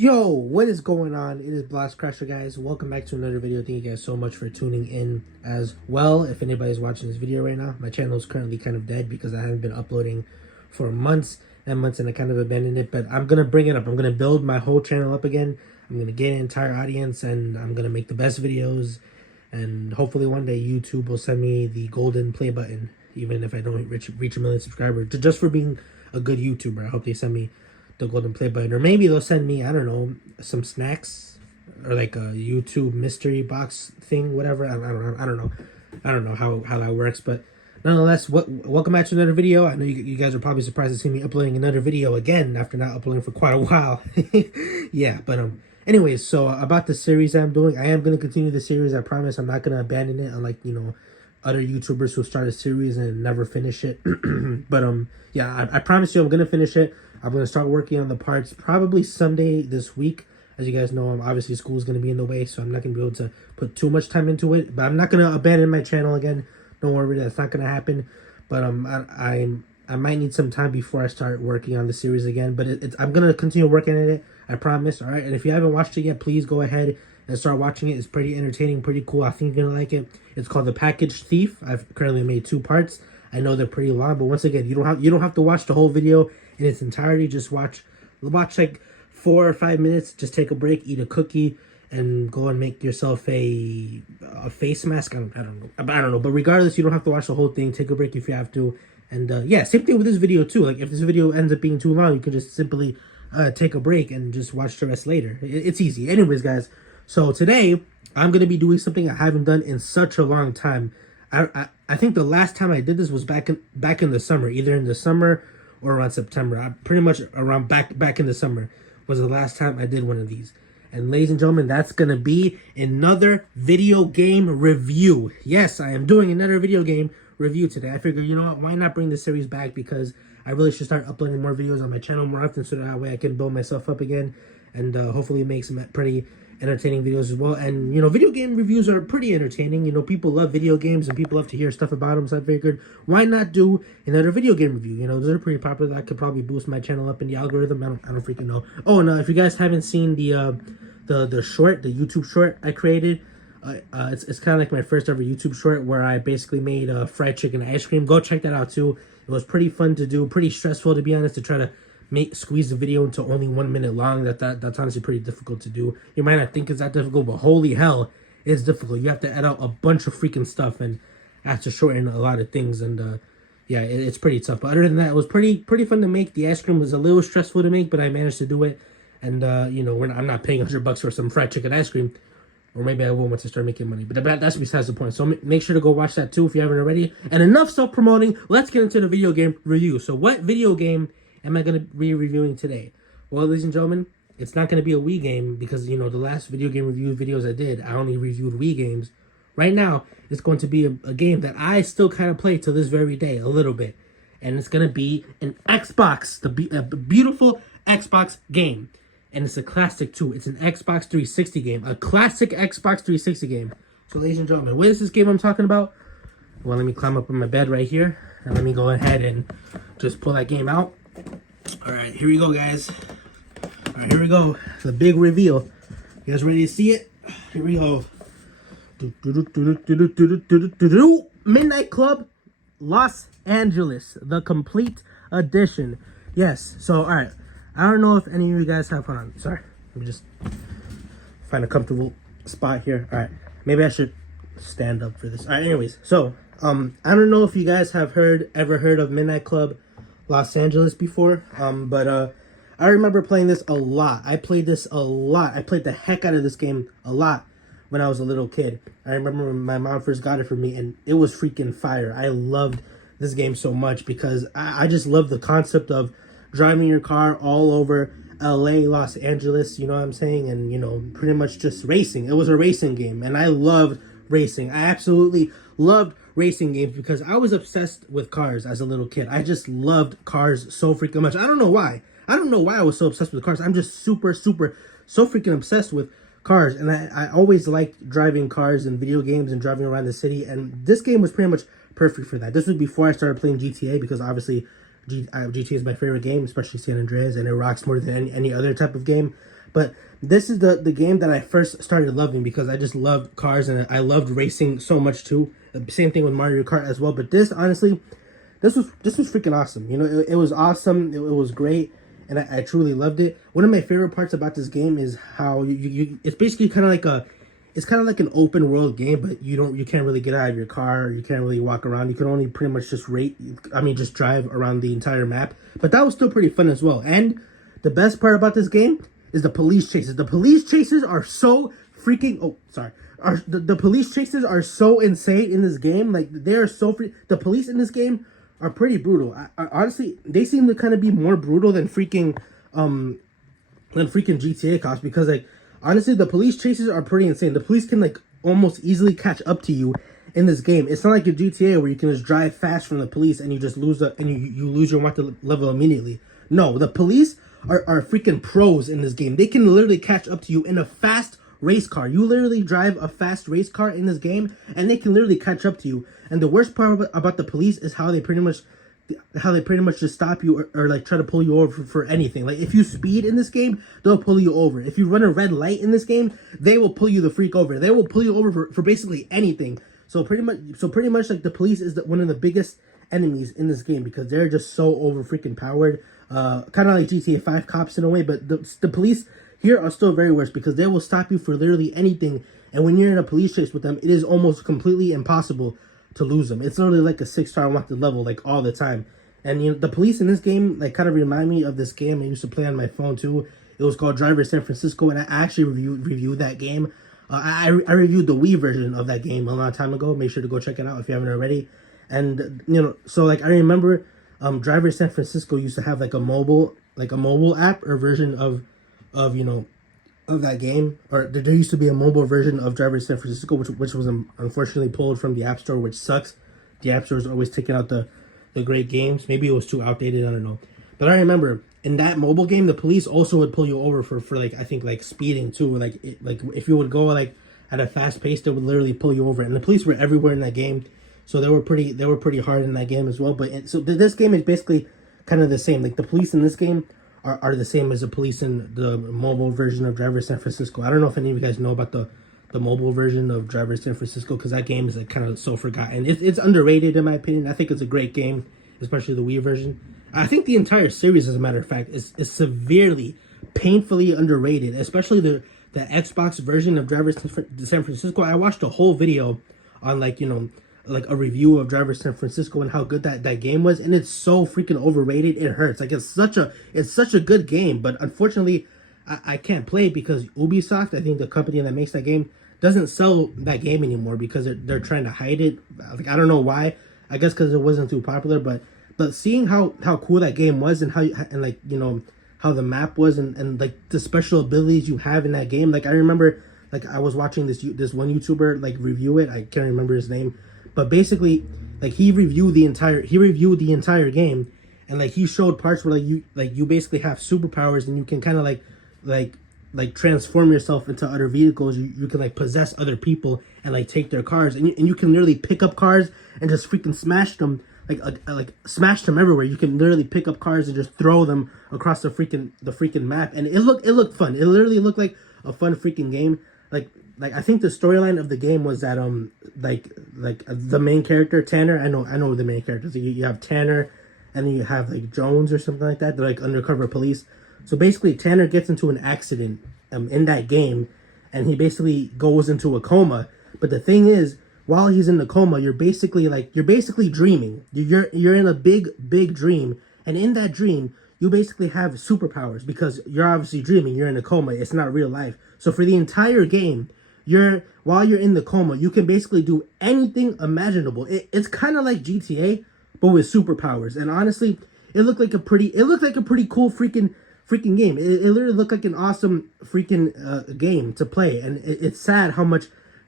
Yo, what is going on? It is Blast Crusher, guys. Welcome back to another video. Thank you guys so much for tuning in as well. If anybody's watching this video right now, my channel is currently kind of dead because I haven't been uploading for months and months, and I kind of abandoned it. But I'm gonna bring it up. I'm gonna build my whole channel up again. I'm gonna get an entire audience, and I'm gonna make the best videos. And hopefully one day YouTube will send me the golden play button, even if I don't reach a million subscribers, just for being a good YouTuber. I hope they send me the golden play button, or maybe they'll send me, I don't know, some snacks or like a YouTube mystery box thing, whatever. I don't know how that works, but nonetheless, welcome back to another video. I know you guys are probably surprised to see me uploading another video again after not uploading for quite a while. Yeah, but anyways, so about the series I'm doing, I am going to continue the series. I promise I'm not going to abandon it, unlike, you know, other YouTubers who start a series and never finish it. But yeah, I promise you I'm going to finish it. I'm going to start working on the parts probably someday this week. As you guys know, obviously school is going to be in the way, so I'm not going to be able to put too much time into it. But I'm not going to abandon my channel again. Don't worry, that's not going to happen. But I might need some time before I start working on the series again. But I'm going to continue working at it, I promise. All right, and if you haven't watched it yet, please go ahead and start watching it. It's pretty entertaining, pretty cool. I think you're going to like it. It's called The Package Thief. I've currently made 2 parts. I know they're pretty long, but once again, you don't have to watch the whole video in its entirety. Just watch like 4 or 5 minutes. Just take a break, eat a cookie, and go and make yourself a face mask. I don't know. But regardless, you don't have to watch the whole thing. Take a break if you have to. And yeah, same thing with this video too. Like if this video ends up being too long, you can just simply take a break and just watch the rest later. It's easy. Anyways, guys. So today I'm gonna be doing something I haven't done in such a long time. I think the last time I did this was back in the summer, either in the summer or around September. I pretty much around back in the summer was the last time I did one of these. And ladies and gentlemen, that's gonna be another video game review. Yes, I am doing another video game review today. I figured, you know what, why not bring this series back, because I really should start uploading more videos on my channel more often, so that way I can build myself up again and hopefully make some pretty entertaining videos as well. And you know, video game reviews are pretty entertaining. You know, people love video games and people love to hear stuff about them, so I figured why not do another video game review. You know, those are pretty popular. That could probably boost my channel up in the algorithm. I don't freaking know. Oh, and if you guys haven't seen the YouTube short I created, it's kind of like my first ever YouTube short where I basically made fried chicken ice cream. Go check that out too. It was pretty fun to do, pretty stressful, to be honest, to try to squeeze the video into only 1 minute long. That's honestly pretty difficult to do. You might not think it's that difficult, but holy hell, it's difficult. You have to edit out a bunch of freaking stuff and have to shorten a lot of things. And yeah, it's pretty tough. But other than that, it was pretty fun to make. The ice cream was a little stressful to make, but I managed to do it. And you know, I'm not paying $100 for some fried chicken ice cream. Or maybe I will once I start making money. But that's besides the point. So make sure to go watch that too if you haven't already. And enough self-promoting. Let's get into the video game review. So what video game am I going to be reviewing today? Well, ladies and gentlemen, it's not going to be a Wii game because, you know, the last video game review videos I did, I only reviewed Wii games. Right now, it's going to be a game that I still kind of play to this very day, a little bit. And it's going to be an Xbox, a beautiful Xbox game. And it's a classic too. It's an Xbox 360 game, a classic Xbox 360 game. So, ladies and gentlemen, what is this game I'm talking about? Well, let me climb up on my bed right here. And let me go ahead and just pull that game out. All right, here we go, guys. All right, here we go. The big reveal. You guys ready to see it? Here we go. Midnight Club Los Angeles, the complete edition. Yes, so, all right. I don't know if any of you guys have... Hold on, sorry. Let me just find a comfortable spot here. All right, maybe I should stand up for this. All right, anyways. So, I don't know if you guys have ever heard of Midnight Club Los Angeles before, but I remember playing this a lot. I played this a lot. I played the heck out of this game a lot when I was a little kid. I remember when my mom first got it for me, and it was freaking fire. I loved this game so much because I just love the concept of driving your car all over LA, Los Angeles, you know what I'm saying? And, you know, pretty much just racing. It was a racing game, and I loved racing. I absolutely loved racing games because I was obsessed with cars as a little kid. I just loved cars so freaking much. I don't know why. I don't know why I was so obsessed with cars. I'm just so freaking obsessed with cars. And I always liked driving cars and video games and driving around the city. And this game was pretty much perfect for that. This was before I started playing GTA because obviously GTA is my favorite game, especially San Andreas, and it rocks more than any other type of game. But this is the game that I first started loving because I just loved cars and I loved racing so much too. Same thing with Mario Kart as well. But this, honestly, this was freaking awesome. You know, it was awesome. It was great, and I truly loved it. One of my favorite parts about this game is how it's basically kind of like it's kind of like an open world game, but you can't really get out of your car. You can't really walk around. You can only pretty much just just drive around the entire map. But that was still pretty fun as well. And the best part about this game is the police chases. The police chases are so freaking. Oh, sorry. The police chases are so insane in this game. Like, they are so free. The police in this game are pretty brutal. Honestly, they seem to kind of be more brutal than freaking GTA cops, because, like, honestly, the police chases are pretty insane. The police can, like, almost easily catch up to you in this game. It's not like your GTA where you can just drive fast from the police and you just lose you lose your wanted level immediately. No, the police are freaking pros in this game. They can literally catch up to you in a fast race car. You literally drive a fast race car in this game and they can literally catch up to you. And the worst part about the police is how they pretty much just stop you or like try to pull you over for anything. Like, if you speed in this game, they'll pull you over. If you run a red light in this game, they will pull you the freak over. They will pull you over for basically anything. So pretty much like the police is one of the biggest enemies in this game because they're just so over freaking powered. Kind of like GTA 5 cops in a way, but the police here are still very worse because they will stop you for literally anything. And when you're in a police chase with them, it is almost completely impossible to lose them. It's literally like a 6-star wanted level, like, all the time. And you know, the police in this game like kind of remind me of this game I used to play on my phone too. It was called Driver San Francisco, and I actually reviewed that game. I reviewed the Wii version of that game a long time ago. Make sure to go check it out if you haven't already. And you know, so like I remember Driver San Francisco used to have like a mobile app or version of that game, or there used to be a mobile version of Driver San Francisco, which was unfortunately pulled from the App Store, which sucks. The App Store is always taking out the great games. Maybe it was too outdated, I don't know. But I remember in that mobile game, the police also would pull you over for like, I think, like speeding too. Like if you would go like at a fast pace, they would literally pull you over. And the police were everywhere in that game, so they were pretty hard in that game as well. But so this game is basically kind of the same. Like, the police in this game are the same as the police in the mobile version of Driver San Francisco. I don't know if any of you guys know about the mobile version of Driver San Francisco, because that game is like kind of so forgotten. It's underrated in my opinion. I think it's a great game, especially the Wii version. I think the entire series, as a matter of fact, is severely, painfully underrated, especially the Xbox version of Driver San Francisco. I watched a whole video on like a review of Driver San Francisco and how good that game was, and it's so freaking overrated. It hurts. Like, it's such a good game, but unfortunately I can't play it because Ubisoft, I think the company that makes that game, doesn't sell that game anymore because they're trying to hide it. Like, I don't know why. I guess because it wasn't too popular, but seeing how cool that game was and how the map was and like the special abilities you have in that game. Like, I remember, like, I was watching this one YouTuber like review it. I can't remember his name, but basically, like, he reviewed the entire game, and like he showed parts where you basically have superpowers and you can kind of like transform yourself into other vehicles. You can like possess other people and like take their cars, and you can literally pick up cars and just freaking smash them, like smash them everywhere. You can literally pick up cars and just throw them across the freaking map, and it looked fun. It literally looked like a fun freaking game. Like I think the storyline of the game was that like the main character Tanner. I know the main characters. You have Tanner, and then you have like Jones or something like that. They're like undercover police. So basically, Tanner gets into an accident in that game, and he basically goes into a coma. But the thing is, while he's in the coma, you're basically dreaming. You're in a big dream, and in that dream, you basically have superpowers because you're obviously dreaming. You're in a coma. It's not real life. So for the entire game, while you're in the coma, you can basically do anything imaginable. It's kind of like GTA, but with superpowers. And honestly, it looked like a pretty cool freaking game. It literally looked like an awesome freaking game to play, and it's sad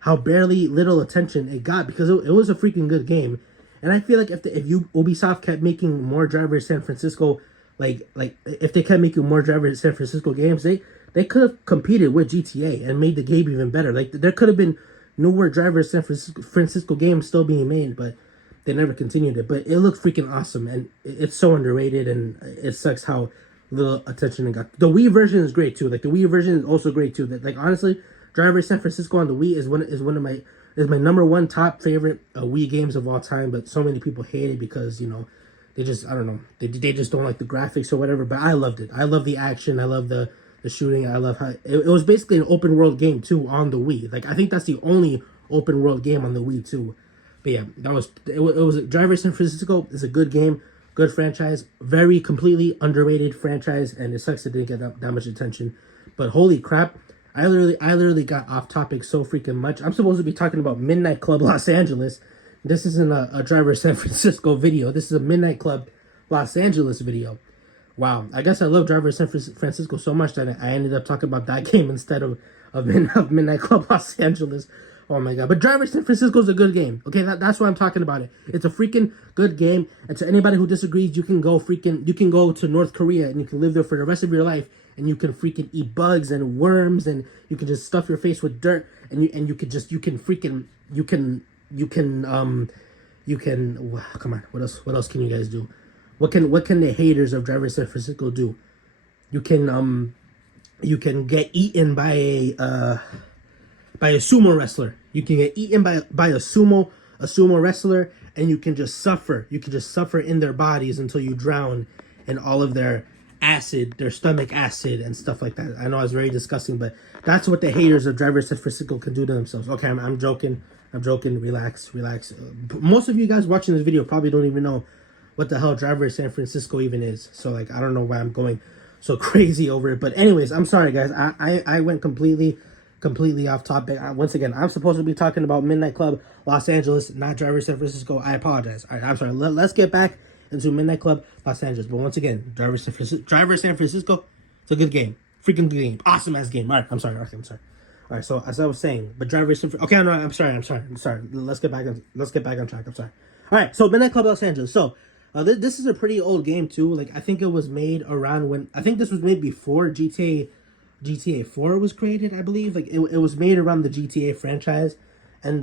how barely little attention it got because it was a freaking good game. And I feel like if Ubisoft kept making more Driver San Francisco, like if they kept making more Driver San Francisco games, they could have competed with GTA and made the game even better. Like, there could have been newer Driver San Francisco games still being made, but they never continued it. But it looked freaking awesome, and it's so underrated, and it sucks how little attention it got. The Wii version is great too. Like the Wii version is also great too. That like honestly, Driver San Francisco on the Wii is one of my number one top favorite Wii games of all time. But so many people hate it because they just I don't know they just don't like the graphics or whatever. But I loved it. I love the action. I love the shooting. I love how it was basically an open world game too on the Wii. Like I think that's the only open world game on the Wii too. But yeah, it was Driver San Francisco is a good game. Good franchise, very completely underrated franchise, and it sucks it didn't get that much attention. But holy crap, I literally got off topic so freaking much. I'm supposed to be talking about Midnight Club Los Angeles. This isn't a Driver San Francisco video. This is a Midnight Club Los Angeles video. Wow, I guess I love Driver San Francisco so much that I ended up talking about that game instead of Midnight Club Los Angeles. Oh my god. But Driver San Francisco is a good game. Okay, that's why I'm talking about it. It's a freaking good game. And to anybody who disagrees, you can go to North Korea and you can live there for the rest of your life and you can freaking eat bugs and worms and you can just stuff your face with dirt and you can come on, what else can you guys do? What can the haters of Driver San Francisco do? You can get eaten by a sumo wrestler. You can get eaten by a sumo wrestler, and you can just suffer. You can just suffer in their bodies until you drown in all of their acid, their stomach acid, and stuff like that. I know it's very disgusting, but that's what the haters of Driver San Francisco can do to themselves. Okay, I'm joking. Relax. Most of you guys watching this video probably don't even know what the hell Driver San Francisco even is. So like, I don't know why I'm going so crazy over it. But anyways, I'm sorry guys. I went completely off topic. Once again, I'm supposed to be talking about Midnight Club Los Angeles, not Driver San Francisco. I apologize. All right, I'm sorry. Let's get back into Midnight Club Los Angeles. But once again, Driver San Francisco, it's a good game. Freaking good game. Awesome ass game. All right, I'm sorry. All right, so as I was saying, but Driver San Francisco. Okay, no, I'm sorry. Let's get back on track. I'm sorry. All right, so Midnight Club Los Angeles. So this is a pretty old game too. Like I think it was made around when this was made before GTA 4 was created, I believe. Like it was made around the GTA franchise, and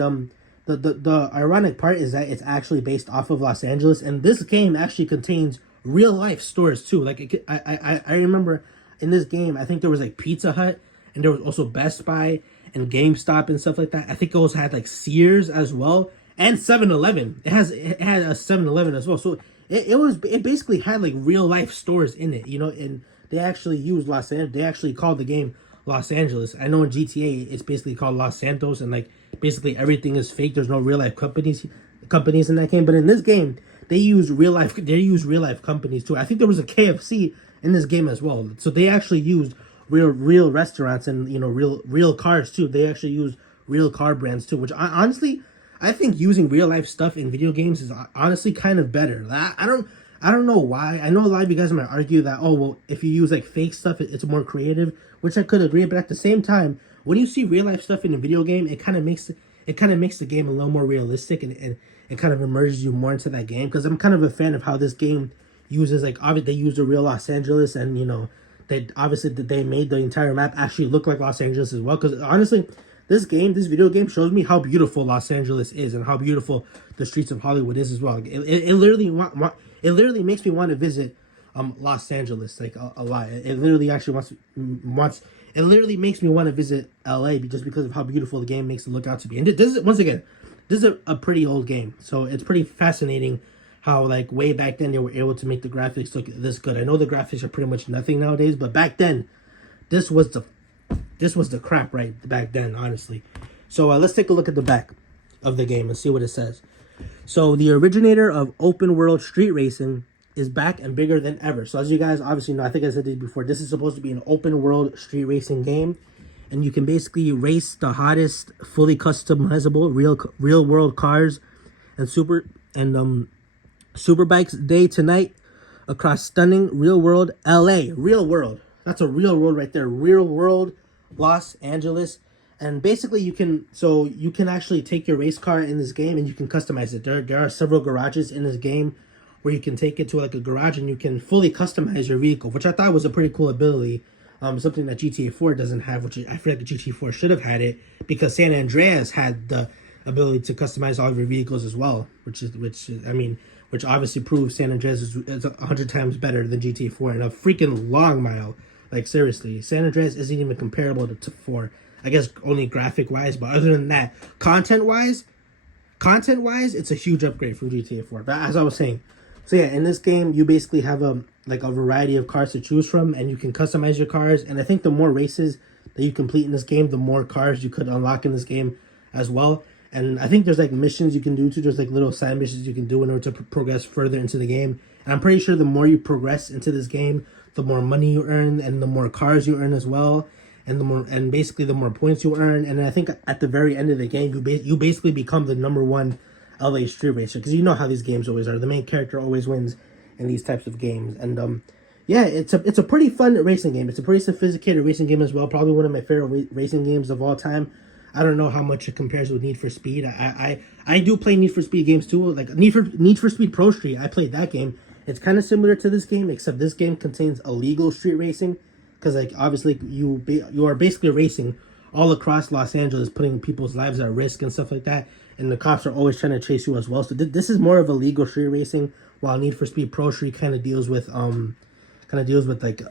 the ironic part is that it's actually based off of Los Angeles, and this game actually contains real life stores too. Like I remember in this game, I think there was like Pizza Hut, and there was also Best Buy and GameStop and stuff like that. I think it also had like Sears as well, and 7-Eleven. It had a 7-Eleven as well. So it basically had like real life stores in it, and they actually used Los Angeles. They actually called the game Los Angeles. I know in GTA it's basically called Los Santos, and like basically everything is fake. There's no real life companies in that game. But in this game, they use real life. They use real life companies too. I think there was a KFC in this game as well. So they actually used real restaurants and real cars too. They actually used real car brands too. Which honestly, I think using real life stuff in video games is honestly kind of better. I don't know why. I know a lot of you guys might argue that, oh, well, if you use like fake stuff, it's more creative, which I could agree. But at the same time, when you see real life stuff in a video game, it kind of makes the game a little more realistic and it kind of immerses you more into that game. Because I'm kind of a fan of how this game uses, like, obviously they use the real Los Angeles, and they made the entire map actually look like Los Angeles as well. Because honestly, this video game shows me how beautiful Los Angeles is and how beautiful the streets of Hollywood is as well. It literally makes me want to visit Los Angeles like a lot. It literally actually it literally makes me want to visit LA just because of how beautiful the game makes it look out to be. And this is a pretty old game, so it's pretty fascinating how like way back then they were able to make the graphics look this good. I know the graphics are pretty much nothing nowadays, but back then this was the crap right back then, honestly. So let's take a look at the back of the game and see what it says. So the originator of open world street racing is back and bigger than ever. So as you guys obviously know, I think I said this before, this is supposed to be an open world street racing game, and you can basically race the hottest fully customizable real world cars and super bikes day to night across stunning real world LA. Real world. That's a real world right there. Real world Los Angeles. And basically you can actually take your race car in this game and you can customize it. There are several garages in this game where you can take it to like a garage and you can fully customize your vehicle, which I thought was a pretty cool ability. Something that GTA 4 doesn't have, which I feel like GTA 4 should have had it, because San Andreas had the ability to customize all of your vehicles as well, which I mean, which obviously proves San Andreas is 100 times better than GTA 4 in a freaking long mile. Like, seriously, San Andreas isn't even comparable to 4. I guess only graphic-wise, but other than that, content-wise, it's a huge upgrade from GTA 4. But as I was saying, so yeah, in this game, you basically have a variety of cars to choose from, and you can customize your cars. And I think the more races that you complete in this game, the more cars you could unlock in this game as well. And I think there's like missions you can do too. There's like little side missions you can do in order to progress further into the game. And I'm pretty sure the more you progress into this game, the more money you earn, and the more cars you earn as well, and basically the more points you earn. And I think at the very end of the game, you basically become the #1 LA street racer, because you know how these games always are. The main character always wins in these types of games. And yeah, it's a pretty fun racing game. It's a pretty sophisticated racing game as well. Probably one of my favorite racing games of all time. I don't know how much it compares with Need for Speed. I do play Need for Speed games too. Like Need for Speed Pro Street, I played that game. It's kind of similar to this game, except this game contains illegal street racing, because like obviously you are basically racing all across Los Angeles, putting people's lives at risk and stuff like that. And the cops are always trying to chase you as well. So this is more of illegal street racing, while Need for Speed Pro Street kind of deals with like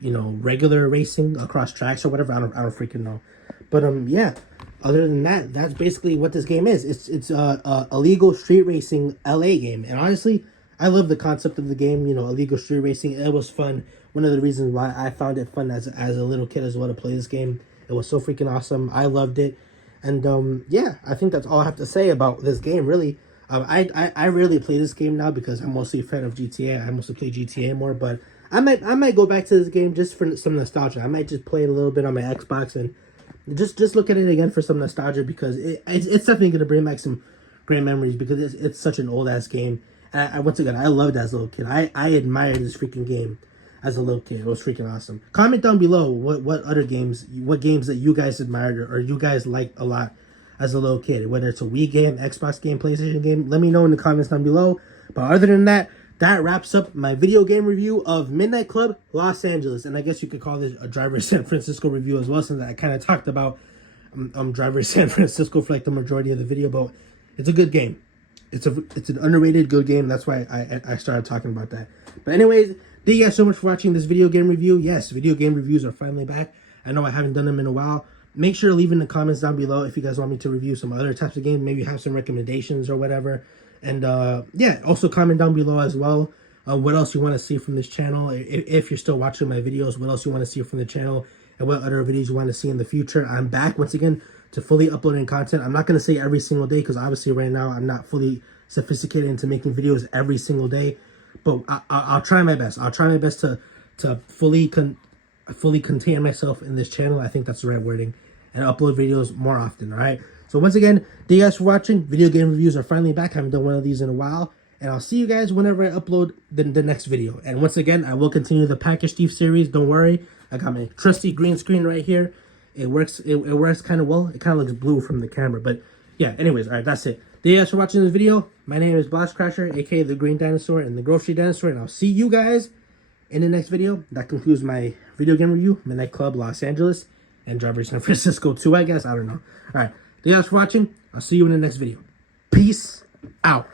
you know, regular racing across tracks or whatever. I don't freaking know. But yeah, other than that, that's basically what this game is. It's a illegal street racing LA game. And honestly, I love the concept of the game, you know, illegal street racing. It was fun. One of the reasons why I found it fun as a little kid as well to play this game. It was so freaking awesome. I loved it. And yeah, I think that's all I have to say about this game, really. I rarely play this game now because I'm mostly a fan of GTA. I mostly play GTA more, but I might go back to this game just for some nostalgia. I might just play it a little bit on my Xbox and just look at it again for some nostalgia, because it's definitely going to bring back some great memories, because it's such an old ass game. And once again, I loved it as a little kid. I admired this freaking game as a little kid. It was freaking awesome. Comment down below what games that you guys admired or you guys liked a lot as a little kid, whether it's a Wii game, Xbox game, PlayStation game. Let me know in the comments down below. But other than that, that wraps up my video game review of Midnight Club Los Angeles. And I guess you could call this a Driver San Francisco review as well, since I kind of talked about Driver San Francisco for like the majority of the video. But it's a good game. It's an underrated good game. That's why I started talking about that. But anyways, thank you guys so much for watching this video game review. Yes, video game reviews are finally back. I know I haven't done them in a while. Make sure to leave in the comments down below if you guys want me to review some other types of games. Maybe have some recommendations or whatever. And yeah, also comment down below as well what else you want to see from this channel. If you're still watching my videos, what else you want to see from the channel, and what other videos you want to see in the future. I'm back once again to fully uploading content. I'm not going to say every single day, because obviously right now I'm not fully sophisticated into making videos every single day. But I'll try my best. I'll try my best to fully contain myself in this channel. I think that's the right wording. And upload videos more often, all right? So once again, thank you guys for watching. Video game reviews are finally back. I haven't done one of these in a while. And I'll see you guys whenever I upload the next video. And once again, I will continue the Package Thief series. Don't worry. I got my trusty green screen right here. It works kind of well. It kind of looks blue from the camera. But yeah, anyways, all right, that's it. Thank you guys for watching this video. My name is Blast Crasher, aka the Green Dinosaur and the Grocery Dinosaur. And I'll see you guys in the next video. That concludes my video game review, Midnight Club Los Angeles and Driver San Francisco 2, I guess. I don't know. All right. Thank you guys for watching. I'll see you in the next video. Peace out.